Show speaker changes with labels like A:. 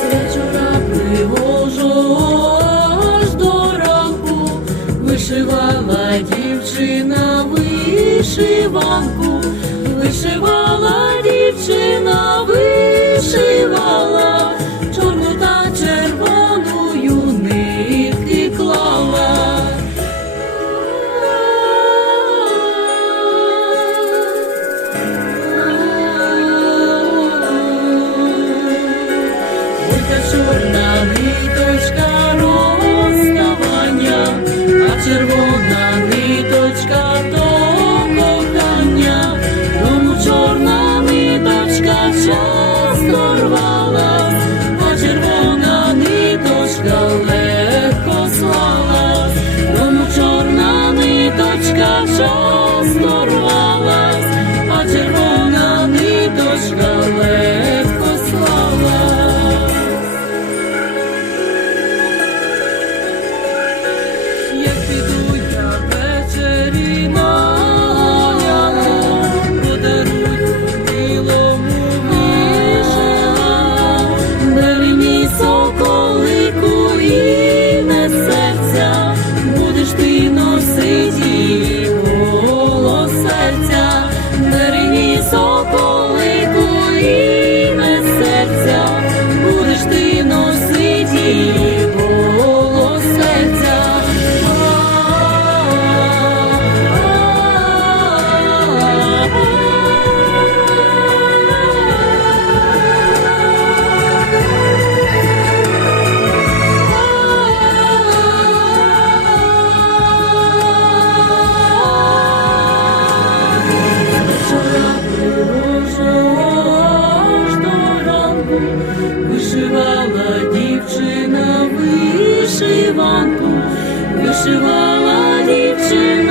A: Свячора пригожу аж вишивала дівчина, вишиванку, вишивала дівчина, вишивала. Ниточка часто рвалась, а червона дівчина дівчина